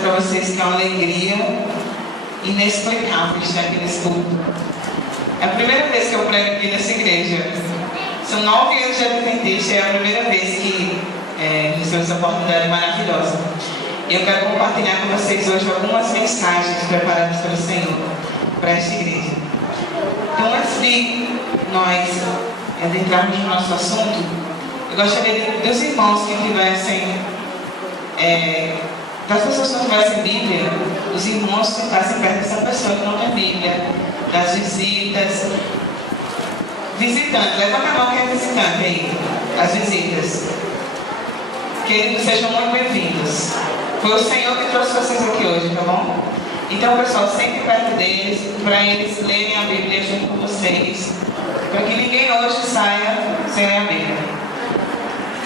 dizer para vocês que é uma alegria inexplicável estar aqui nesse culto. É a primeira vez que eu prego aqui nessa igreja. São 9 anos de adventista, é a primeira vez que recebemos essa oportunidade maravilhosa. E eu quero compartilhar com vocês hoje algumas mensagens preparadas pelo Senhor para esta igreja. Então, antes de nós adentrarmos no nosso assunto, eu gostaria dos irmãos que tivessem, das pessoas que não tivessem Bíblia, os irmãos sentassem perto dessa pessoa que não tem Bíblia, das visitas. Visitante, levanta a mão quem é visitante aí, as visitas. Que sejam muito bem-vindos. Foi o Senhor que trouxe vocês aqui hoje, tá bom? Então, pessoal, sempre perto deles, para eles lerem a Bíblia junto com vocês, para que ninguém hoje saia sem ler a Bíblia.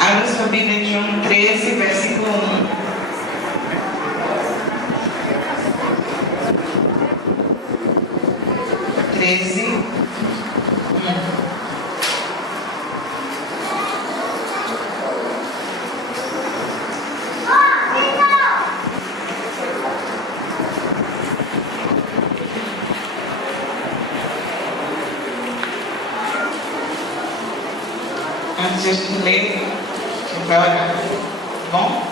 Abra sua Bíblia em João 13, versículo 1. Antes de a gente ler, a gente vai orar. Tá bom?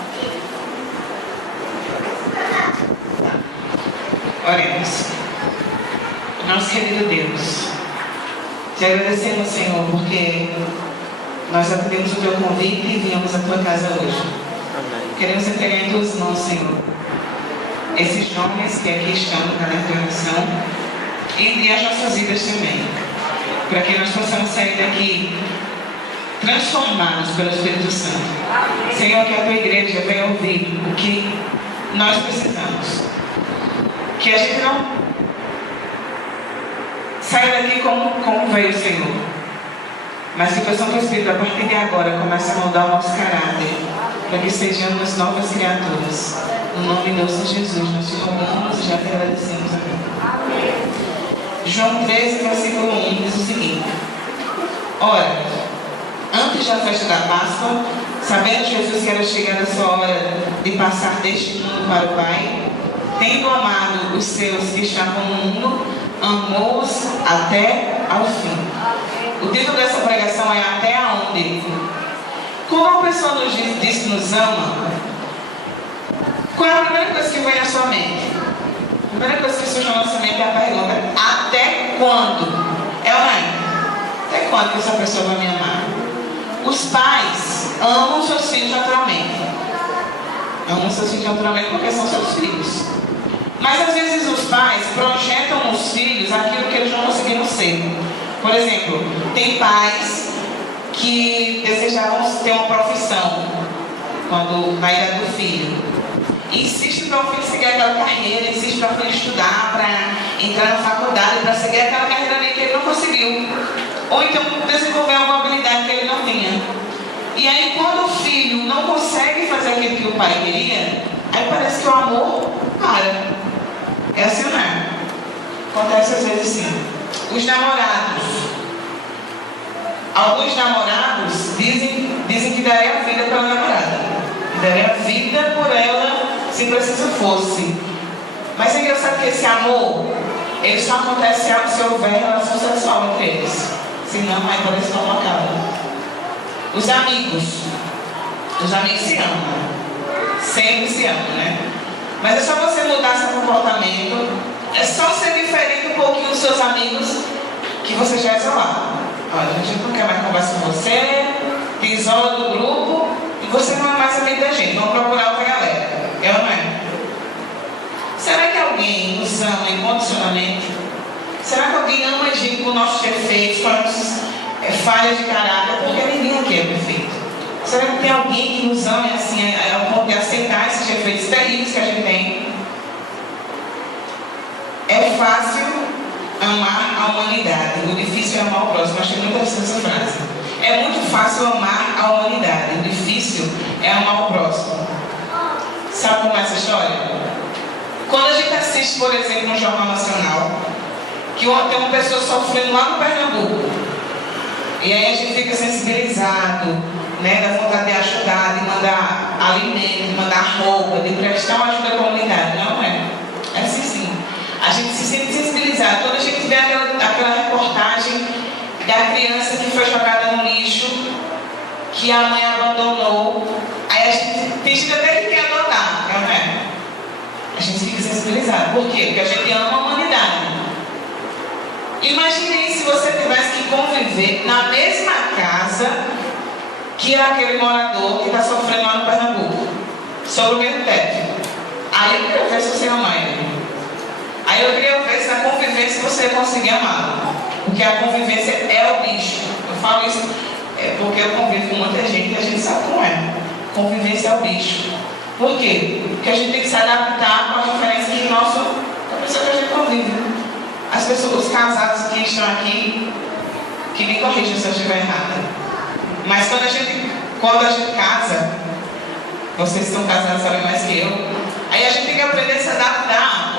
Oremos. Nosso querido Deus, te agradecemos, Senhor, porque nós atendemos o teu convite e viemos à tua casa hoje. Amém. Queremos entregar em tuas mãos, Senhor, esses jovens que aqui estão na transmissão e as nossas vidas também, para que nós possamos sair daqui transformados pelo Espírito Santo. Senhor, que a tua igreja venha ouvir o que nós precisamos. Que a gente não saia daqui como veio o Senhor, mas que a pessoa do Espírito, a partir de agora, comece a moldar o nosso caráter, para que sejamos novas criaturas. No nome doce de Jesus, nós te rogamos e já te agradecemos. Amém. João 13, versículo 1 diz o seguinte: Ora, antes da festa da Páscoa, sabendo Jesus que era chegada a sua hora de passar deste mundo para o Pai, tendo amado os seus que estavam no mundo, amou-os até ao fim. O título dessa pregação é Até Aonde? Quando uma pessoa nos diz que nos ama, qual é a primeira coisa que vem à sua mente? A primeira coisa que surge na nossa mente é a pergunta: até quando? É ou não é? Até quando que essa pessoa vai me amar? Os pais amam seus filhos naturalmente. Amam seus filhos naturalmente porque são seus filhos. Mas às vezes os pais projetam nos filhos aquilo que eles não conseguiram ser. Por exemplo, tem pais que desejavam ter uma profissão na idade do filho. Insiste para o filho seguir aquela carreira, insiste para o filho estudar, para entrar na faculdade, para seguir aquela carreira ali que ele não conseguiu. Ou então desenvolver alguma habilidade que ele não tinha. E aí quando o filho não consegue fazer aquilo que o pai queria, aí parece que o amor para. É assim, não é? Acontece às vezes sim. Os namorados. Alguns namorados dizem que daria a vida pela namorada. Daria a vida por ela se preciso fosse. Mas é engraçado que esse amor, ele só acontece se houver relação sexual entre eles. Senão, aí parece que não acaba. Os amigos se amam. Sempre se amam, né? Mas é só você mudar seu comportamento, é só ser diferente um pouquinho dos seus amigos, que você já é isolado. Olha, a gente não quer mais conversar com você, te isola do grupo, e você não é mais amigo da gente. Vamos procurar outra galera. É ou não é? Será que alguém nos ama incondicionalmente? Será que alguém ama a gente com nossos defeitos, com as nossas falhas de caráter? Porque ninguém aqui é perfeito. Será que tem alguém que nos ama assim, ao ponto de aceitar esses defeitos terríveis que a gente tem? É fácil amar a humanidade, o difícil é amar o próximo. Acho que é muito interessante essa frase. É muito fácil amar a humanidade, o difícil é amar o próximo. Sabe como é essa história? Quando a gente assiste, por exemplo, no Jornal Nacional, que tem uma pessoa sofrendo lá no Pernambuco, e aí a gente fica sensibilizado, né, da vontade de ajudar, de mandar alimento, de mandar roupa, de prestar uma ajuda à comunidade. que a mãe abandonou. Aí a gente tem gente até que quer adotar, não é? A gente fica sensibilizado. Por quê? Porque a gente ama a humanidade. Imagine se você tivesse que conviver na mesma casa que aquele morador que está sofrendo lá no Pernambuco, sobre o mesmo teto. Aí eu queria ver se você ama ele. Aí eu queria ver se na convivência você conseguia amá-lo. Porque a convivência é o bicho. Eu falo isso porque eu convivo com muita gente e a gente sabe como é. Convivência é o bicho. Por quê? Porque a gente tem que se adaptar com as diferenças do nosso, da pessoa que a gente convive. As pessoas, os casados que estão aqui, que me corrijam se eu estiver errada. Mas quando a gente casa, vocês estão casados, sabem mais que eu, aí a gente tem que aprender a se adaptar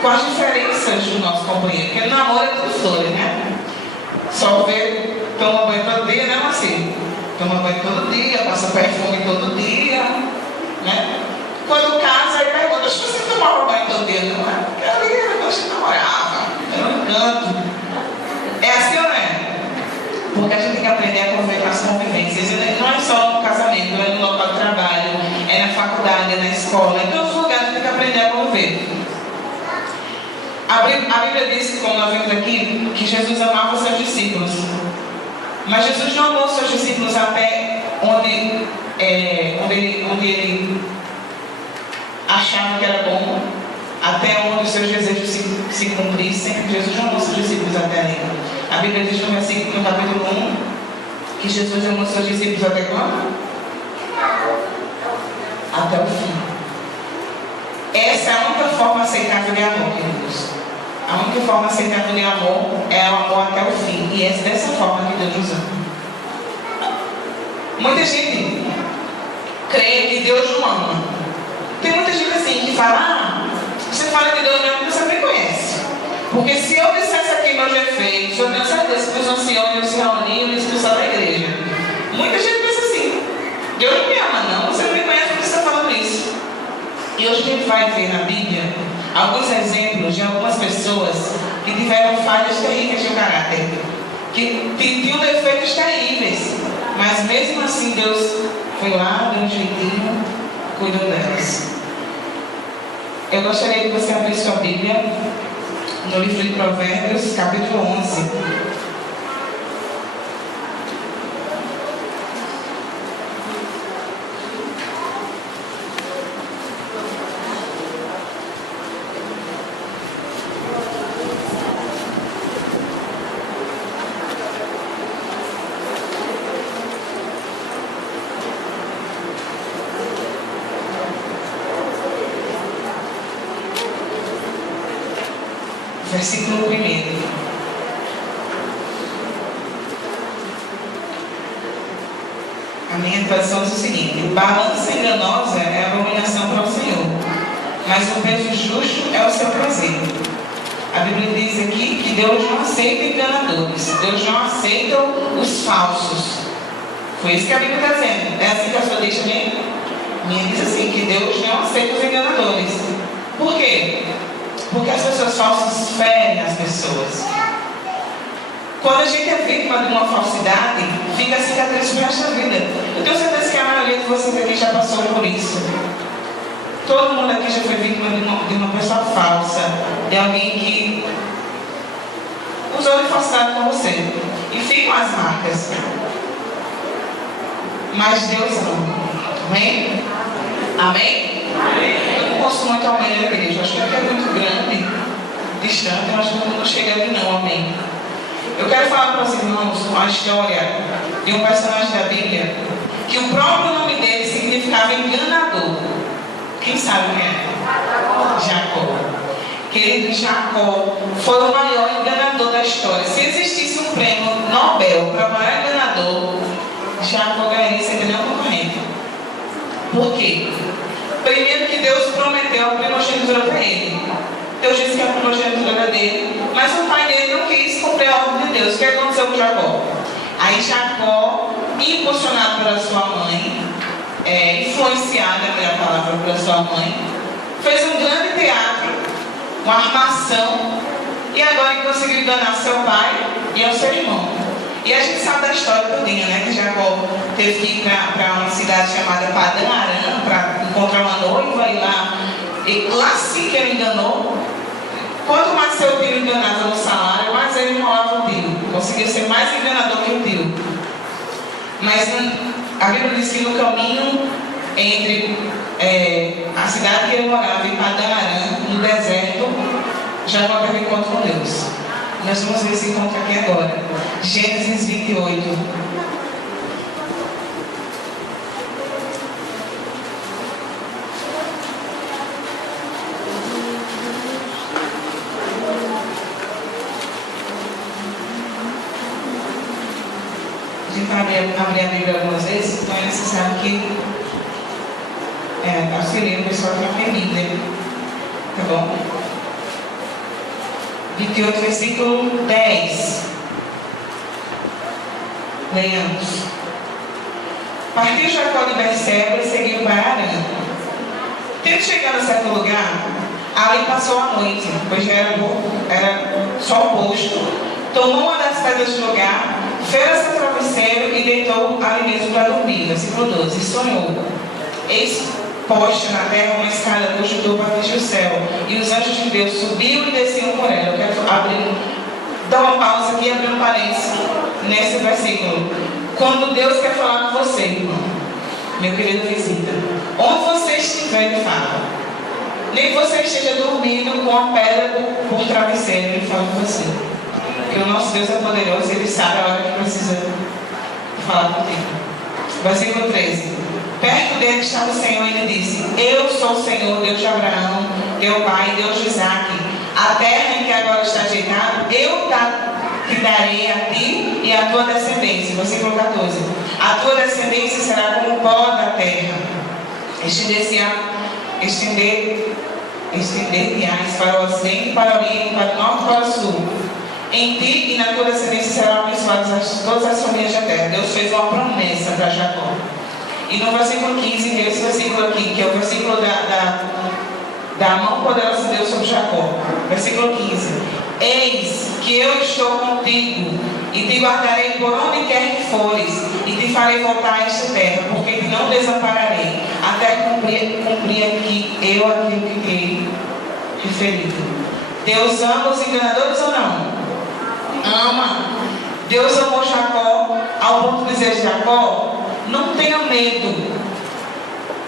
com as diferenças do nosso companheiro. Porque no namoro é tudo flores, né? Só ver, toma banho todo dia, não assim. Toma banho todo dia, passa perfume todo dia, né? Quando casa, aí pergunta, se você tomava banho todo dia, não é? Porque ali era quando a gente namorava, era um encanto. É assim ou não é? Porque a gente tem que aprender a conviver com as convivências. E não é só no casamento, é no local de trabalho, é na faculdade, é na escola, em todos os lugares a gente tem que aprender a conviver. A Bíblia diz, como nós vemos aqui, que Jesus amava os seus discípulos. Mas Jesus não amou os seus discípulos até onde ele achava que era bom, até onde os seus desejos se cumprissem. Jesus não amou os seus discípulos até ali. A Bíblia diz no capítulo 1 que Jesus amou os seus discípulos até quando? Até o fim. Essa é a única forma aceitável de amor, queridos. A única forma aceitável de amor é o amor até o fim. E é dessa forma que Deus nos ama. Muita gente crê que Deus não ama. Tem muita gente assim que fala, você fala que Deus não ama, você me conhece. Porque se eu dissesse aqui meus defeitos, eu tenho certeza que os anciões iam se reunir e me expulsar da igreja. Muita gente pensa assim, Deus não me ama não, você não me conhece porque você está falando isso. E hoje a gente vai ver na Bíblia alguns exemplos de algumas pessoas que tiveram falhas terríveis de caráter, que tinham defeitos terríveis, mas mesmo assim Deus foi lá, deu um jeitinho, cuidou delas. Eu gostaria que você abrisse sua Bíblia no livro de Provérbios, capítulo 11. Versículo 1. A minha tradução diz o seguinte: balança enganosa é abominação para o Senhor, mas o peso justo é o seu prazer. A Bíblia diz aqui que Deus não aceita enganadores, Deus não aceita os falsos. Foi isso que a Bíblia está dizendo. É assim que a sua diz também? Minha diz assim, que Deus não aceita os enganadores. Por quê? Porque as pessoas falsas ferem as pessoas. Quando a gente é vítima de uma falsidade, fica a cicatriz pro resto da vida. Eu tenho certeza que a maioria de vocês aqui já passou por isso. Todo mundo aqui já foi vítima de uma pessoa falsa, de alguém que usou de falsidade com você. E ficam as marcas. Mas Deus não. Amém? Amém? Eu não gosto muito ao meio da igreja. Acho que é muito grande, distante. Eu acho que não chega ali não. Amém? Eu quero falar para os irmãos uma história de um personagem da Bíblia que o próprio nome dele significava enganador. Quem sabe quem é? Jacó. Querido, Jacó foi o maior enganador da história. Se existisse um prêmio Nobel para o maior enganador, Jacó ganharia sem ter nenhum concorrente. Por quê? Primeiro que Deus prometeu a primogenitura para ele. Deus disse que a primogenitura era dele, mas o pai dele não quis cumprir a ordem de Deus. O que aconteceu com Jacó? Aí Jacó, impulsionado pela sua mãe, influenciado, é a palavra, pela sua mãe, fez um grande teatro, uma armação, e agora ele conseguiu enganar seu pai e ao seu irmão. E a gente sabe da história todinha, né? Que Jacó teve que ir para uma cidade chamada Padã Aram para encontrar uma noiva e lá sim que ele enganou. Quanto mais seu tio enganava no salário, mais ele enrolava o tio. Conseguiu ser mais enganador que o tio. Mas a Bíblia diz que no caminho entre a cidade que ele morava e Padã Aram, no deserto, Jacó teve encontro com Deus. Nós vamos ver esse encontro aqui agora. Gênesis 28. A gente vai abrir a Bíblia algumas vezes, então é necessário que auxilie o pessoal que não tem Bíblia. Tá bom? 28, versículo 10. Leamos. Partiu Jacó de Berseba e seguiu para Arã. Tendo chegado a certo lugar, ali passou a noite, pois já era sol posto. Tomou uma das pedras do lugar, fez seu travesseiro e deitou ali mesmo para dormir. Versículo 12. E sonhou. Eis posta na terra uma escada cujo topo atingiu o céu, e os anjos de Deus subiam e desciam por ela. Eu quero dar uma pausa aqui e abrir um parênteses nesse versículo. Quando Deus quer falar com você, irmão, meu querido visita, onde você estiver, Ele fala. Nem que você esteja dormindo com a pedra por travesseiro, Ele fala com você. Porque o nosso Deus é poderoso, Ele sabe a hora que precisa falar contigo. Versículo 13. Perto dele estava o Senhor e ele disse: Eu sou o Senhor, Deus de Abraão, teu pai, Deus de Isaac. A terra em que agora está ajeitada, eu te darei a ti e a tua descendência. Versículo 14. A tua descendência será como o pó da terra. Estender-te-ás para o ocidente, para o oriente, para o norte e para o sul. Em ti e na tua descendência serão abençoadas todas as famílias da terra. Deus fez uma promessa para Jacó. E no versículo 15, tem esse versículo aqui, que é o versículo da mão poderosa de Deus sobre Jacó. Versículo 15. Eis que eu estou contigo, e te guardarei por onde quer que fores, e te farei voltar a esta terra, porque te não desampararei, até cumprir aqui eu aquilo que tenho referido. Deus ama os enganadores ou não? Ama. Deus amou Jacó ao ponto de dizer: Jacó, não tenha medo.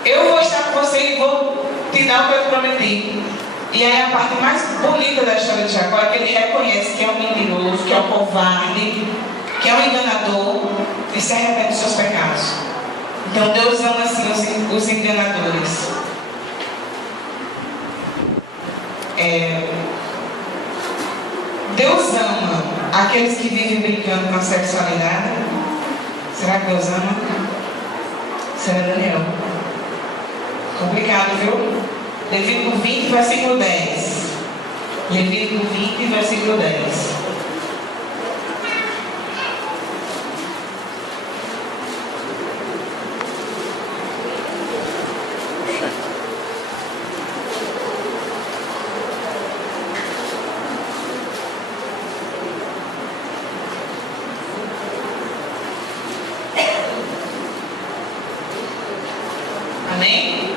Eu vou estar com você e vou te dar o que eu te prometi. E aí a parte mais bonita da história de Jacó é que ele reconhece que é um mentiroso, que é um covarde, que é um enganador e se arrepende dos seus pecados. Então Deus ama assim os enganadores. Deus ama aqueles que vivem brincando com a sexualidade. Será que Deus ama? Será Daniel? Complicado, viu? Levítico 20, versículo 10. Levítico 20, versículo 10. Amém?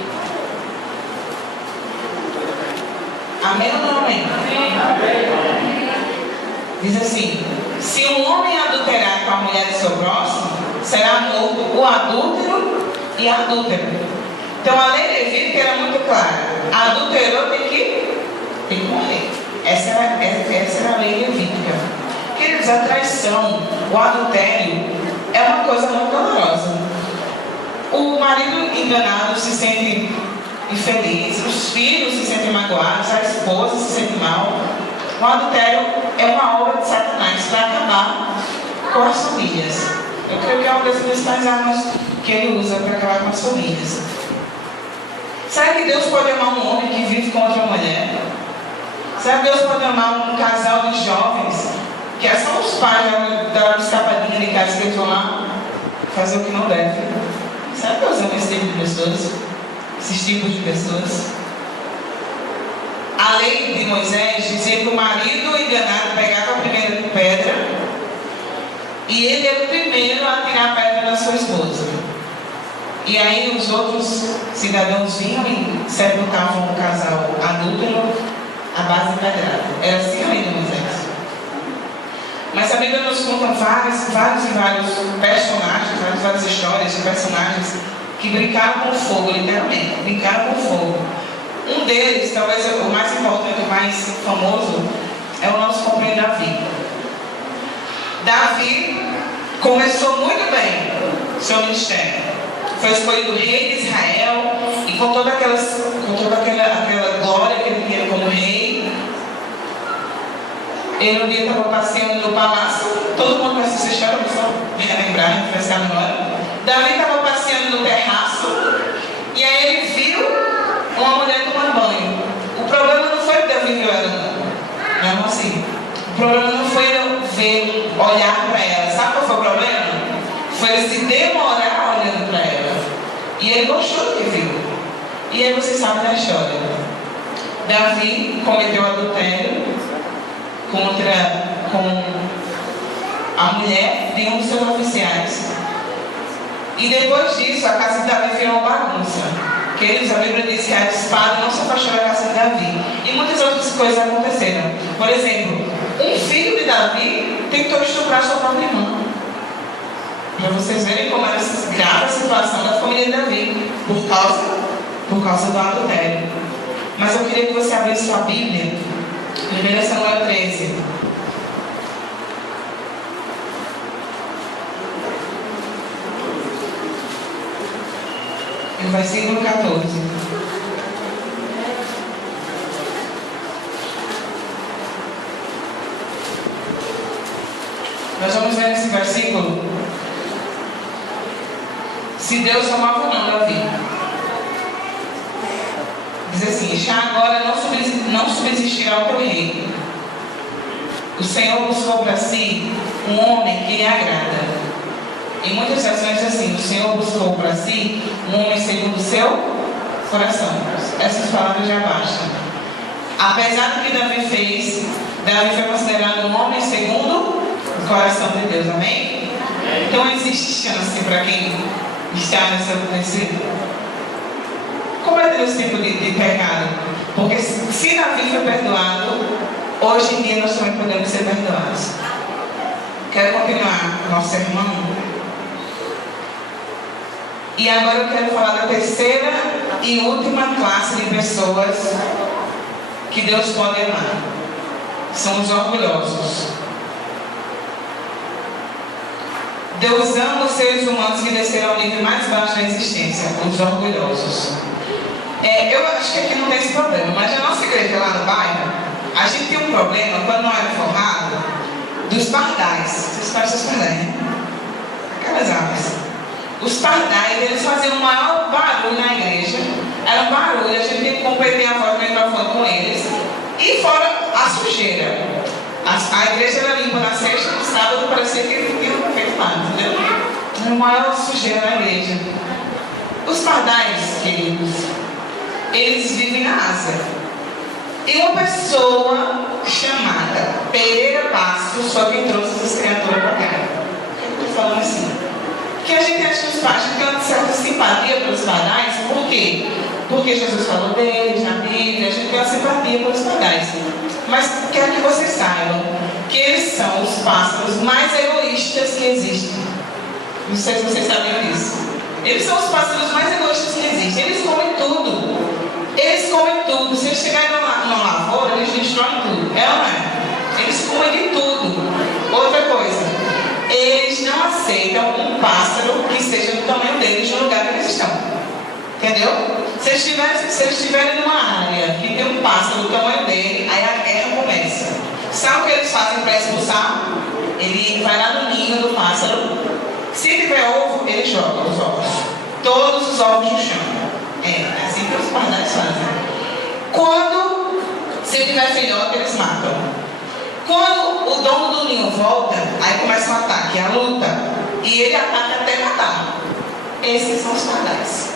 Amém ou não amém? Amém. Diz assim: se um homem adulterar com a mulher do seu próximo, será morto o adúltero e a adúltera. Então a lei levítica era muito clara: adulterou tem que morrer. Essa era a lei levítica. Queridos, a traição, o adultério é uma coisa muito dolorosa. O marido enganado se sente infeliz, os filhos se sentem magoados, a esposa se sente mal. O adultério é uma obra de Satanás para acabar com as famílias. Eu creio que é uma das principais armas que ele usa para acabar com as famílias. Será que Deus pode amar um homem que vive com outra mulher? Será que Deus pode amar um casal de jovens que são os pais da escapadinha de casa que eles vão lá fazer o que não deve? Será que Deus ama esse tipo de pessoas? Esses tipos de pessoas? A lei de Moisés dizia que o marido enganado pegava a primeira pedra e E ele era o primeiro a tirar a pedra da sua esposa. E aí os outros cidadãos vinham e sepultavam o casal adúltero à base de pedrada. Era assim a lei de Moisés. Mas a Bíblia nos conta vários personagens, várias histórias de personagens que brincaram com fogo, literalmente, brincaram com fogo. Um deles, talvez o mais importante, o mais famoso, é o nosso companheiro Davi. Davi começou muito bem seu ministério. Foi escolhido rei de Israel e com toda aquela glória que ele tinha como rei. Ele um dia estava passeando no palácio. Todo mundo conhece essa história, só relembrar, refrescar a memória. Davi estava passeando no terraço e aí ele viu uma mulher tomando banho. O problema não foi que Davi viu ela, não assim. O problema não foi ver, olhar para ela. Sabe qual foi o problema? Foi ele se demorar olhando para ela. E ele gostou do que viu. E aí vocês sabem da história. Davi cometeu adultério com a mulher de um dos seus oficiais. E depois disso, a casa de Davi virou uma bagunça. Queridos, a Bíblia diz que a espada não se afastou da casa de Davi. E muitas outras coisas aconteceram. Por exemplo, um filho de Davi tentou estuprar sua própria irmã. Para vocês verem como era grave a situação da família de Davi, por causa do adultério. Mas eu queria que você abrisse sua Bíblia, 1 Samuel 13. No versículo 14. Nós vamos ver nesse versículo se Deus amava ou não Davi. Diz assim: já agora não subsistirá o teu rei. O Senhor buscou para si um homem que lhe agrada. Em muitas versões assim: o Senhor buscou para si um homem segundo o seu coração. Essas palavras já bastam. Apesar do que Davi fez, Davi foi considerado um homem segundo o coração de Deus. Amém? Então existe chance para quem está nesse cometendo esse tipo de pecado. Porque se Davi foi perdoado, hoje em dia nós também podemos ser perdoados. Quero continuar nosso sermão. E agora eu quero falar da terceira e última classe de pessoas que Deus pode amar. São os orgulhosos. Deus ama os seres humanos que desceram ao nível mais baixo da existência, os orgulhosos. Eu acho que aqui não tem esse problema, mas na nossa igreja lá no bairro, a gente tinha um problema, quando não era formado, dos pardais. Vocês conhecem os pardais, né? Aquelas aves. Os pardais, eles faziam o maior barulho na igreja. Era um barulho, a gente tinha que competir a voz do microfone com eles. E fora a sujeira. A igreja era limpa na sexta, no sábado parecia que tinha feito lá, entendeu? Era a maior sujeira na igreja. Os pardais, queridos, eles vivem na Ásia. E uma pessoa chamada Pereira Passos foi quem trouxe essas criaturas para cá. Por que eu estou falando assim? Porque a gente acha que os pais têm uma certa simpatia pelos pardais. Por quê? Porque Jesus falou deles na Bíblia, a gente tem uma simpatia pelos pardais. Mas quero que vocês saibam que eles são os pássaros mais egoístas que existem. Não sei se vocês sabiam disso. Eles são os pássaros mais egoístas que existem. Eles comem tudo. Eles comem tudo. Se eles chegarem numa lavoura, eles destroem tudo. É ou não é? Eles comem de tudo. Outra coisa, eles não aceitam um pássaro que esteja do tamanho deles no lugar que eles estão. Entendeu? Se eles estiverem numa área que tem um pássaro do tamanho dele, aí a guerra começa. Sabe o que eles fazem para expulsar? Ele vai lá no ninho do pássaro. Se tiver ovo, ele joga os ovos. Todos os ovos no chão. É assim que os pardais fazem. Se tiver filhote, eles matam. Quando o dono do ninho volta, aí começa um ataque, a luta. E ele ataca até matar. Esses são os pardais.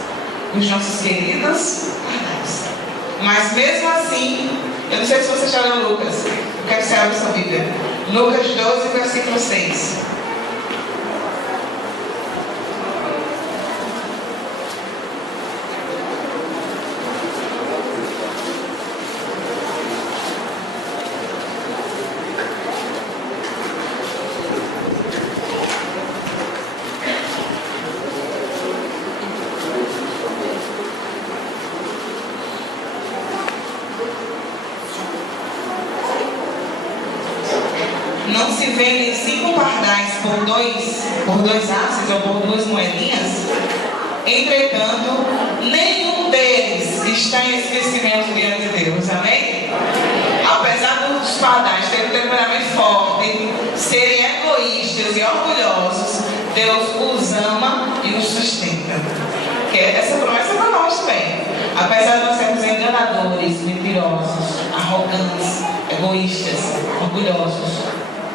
Os nossos queridos pardais. Mas mesmo assim, eu não sei se você já leu Lucas. Eu quero que você abra sua Bíblia. Lucas 12, versículo 6. não se vendem 5 pardais por dois asses ou por 2 moedinhas? Entretanto, nenhum deles está em esquecimento diante de Deus. Amém? Apesar dos pardais terem um temperamento forte, serem egoístas e orgulhosos, Deus os ama e os sustenta. Que essa promessa é para nós também. Apesar de nós sermos enganadores, mentirosos, arrogantes, egoístas, orgulhosos,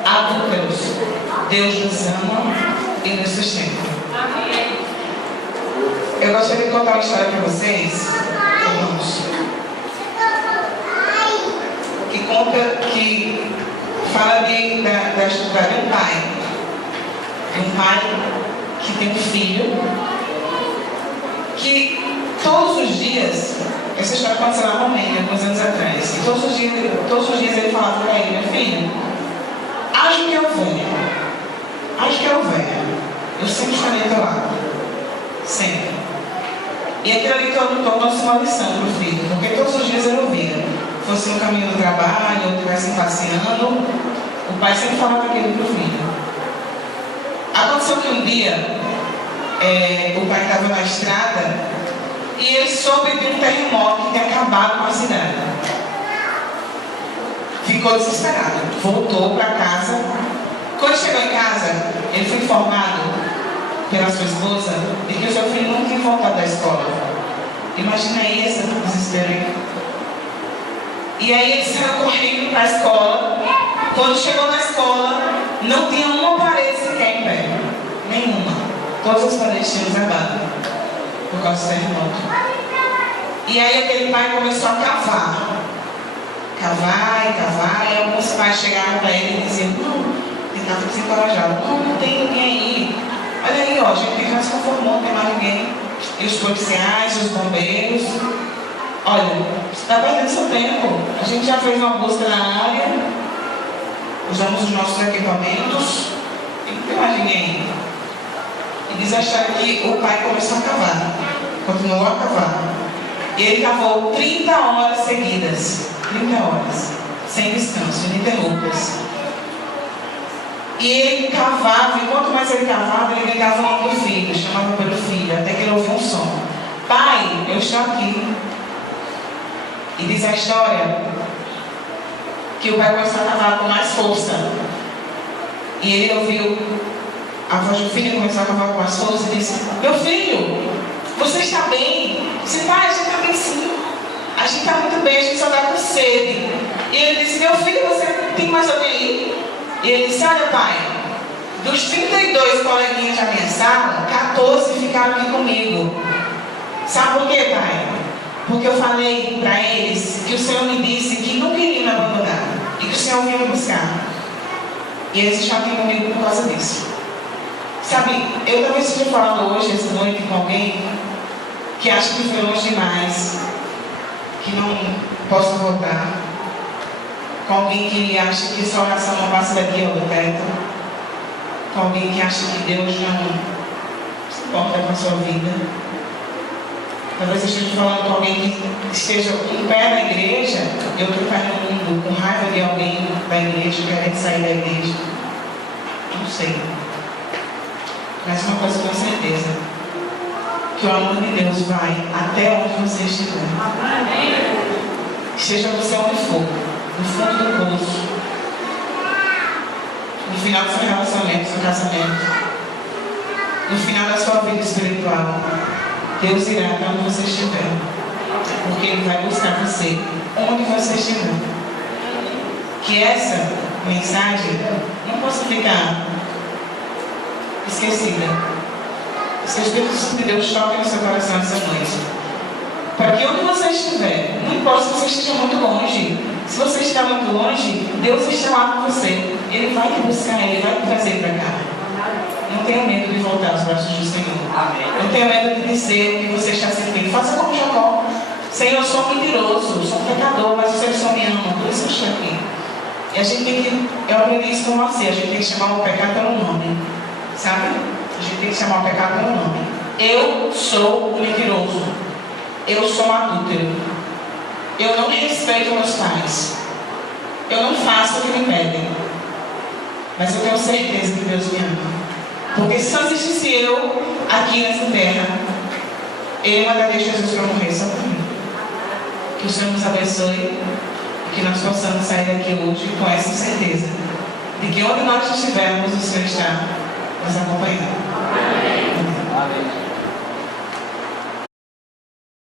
adúlteros, Deus nos ama e nos sustenta. Eu gostaria de contar uma história para vocês, irmãos, que fala da história de um pai. De um pai que tem um filho que todos os dias, essa história aconteceu na Romênia, alguns anos atrás, e todos os dias ele falava para ele: meu filho, age que eu venho, age que eu venho, eu sempre estarei ao teu lado, sempre. E aquilo ali tornou-se uma lição para o filho, porque todos os dias ele ouvia, fosse no caminho do trabalho, ou estivesse passeando, o pai sempre falava aquilo para o filho. Aconteceu que um dia, o pai estava na estrada e ele soube de um terremoto que tinha acabado com a cidade. Ficou desesperado, voltou para casa. Quando chegou em casa, ele foi informado pela sua esposa de que o seu filho não tinha voltado da escola. Imagina esse desespero aí. E aí ele saiu correndo para a escola. Quando chegou na escola, não tinha uma parede sequer em pé. Nenhuma. Todas as paredes tinham desabado por causa do terremoto. E aí aquele pai começou a cavar. Cavar e cavar. E alguns pais chegaram para ele e diziam: não, ele estava desencorajado. Não tem ninguém aí. Olha aí, ó, a gente já se conformou, não tem mais ninguém. E os policiais, os bombeiros. Olha, você está perdendo seu tempo. A gente já fez uma busca na área. Usamos os nossos equipamentos. E não tem mais ninguém. E diz a história que o pai começou a cavar. Continuou a cavar. E ele cavou 30 horas seguidas. 30 horas. Sem descanso, ininterruptas. E ele cavava, e quanto mais ele cavava, ele ligava o nome do filho, chamava pelo filho, até que ele ouviu um som: pai, eu estou aqui. E diz a história que o pai começou a cavar com mais força. E ele ouviu a voz do filho, começou a cavar com mais força e disse: meu filho, você está bem? Disse: pai, a gente está bem sim. A gente está muito bem, a gente só está com sede. E ele disse: meu filho, você tem mais alguém aí? E ele disse: olha pai, dos 32 coleguinhas da minha sala, 14 ficaram aqui comigo. Sabe por quê, pai? Porque eu falei para eles que o Senhor me disse que nunca iria me abandonar e que o Senhor vinha me buscar. E eles estão aqui comigo por causa disso. Sabe, eu talvez esteja falando hoje, essa noite, com alguém que acha que foi longe demais, que não posso voltar. Com alguém que acha que sua oração não passa daqui ao teto. Com alguém que acha que Deus não se importa com a sua vida. Talvez eu esteja falando com alguém que esteja em pé na igreja e outro está no mundo com raiva de alguém da igreja, querendo sair da igreja. Não sei. Mas uma coisa com certeza: que o amor de Deus vai até onde você estiver. Esteja você onde for, no fundo do poço, no final do seu relacionamento, do seu casamento, no final da sua vida espiritual, Deus irá até onde você estiver, porque Ele vai buscar você onde você estiver. Que essa mensagem não possa ficar esquecida. Que o Espírito Santo de Deus toque no seu coração essa noite, para que onde você estiver, não importa se você esteja muito longe, se você está muito longe, Deus está lá com você. Ele vai te buscar, Ele vai te trazer para cá. Não tenha medo de voltar aos braços do Senhor. Não tenha medo de dizer o que você está sentindo. Faça como Jacó: Senhor, eu sou mentiroso, sou pecador, mas o Senhor me ama, por isso eu estou aqui. E a gente tem que, eu aprendi isso com você, a gente tem que chamar o pecado pelo nome, sabe? A gente tem que chamar o pecado pelo nome. Eu sou mentiroso. Eu sou adúltero. Eu não respeito meus pais. Eu não faço o que me pedem. Mas eu tenho certeza que Deus me ama. Porque se só existisse eu aqui nessa terra, eu mandaria Jesus para morrer só por mim. Que o Senhor nos abençoe e que nós possamos sair daqui hoje com essa certeza de que onde nós estivermos, o Senhor está nos acompanhando.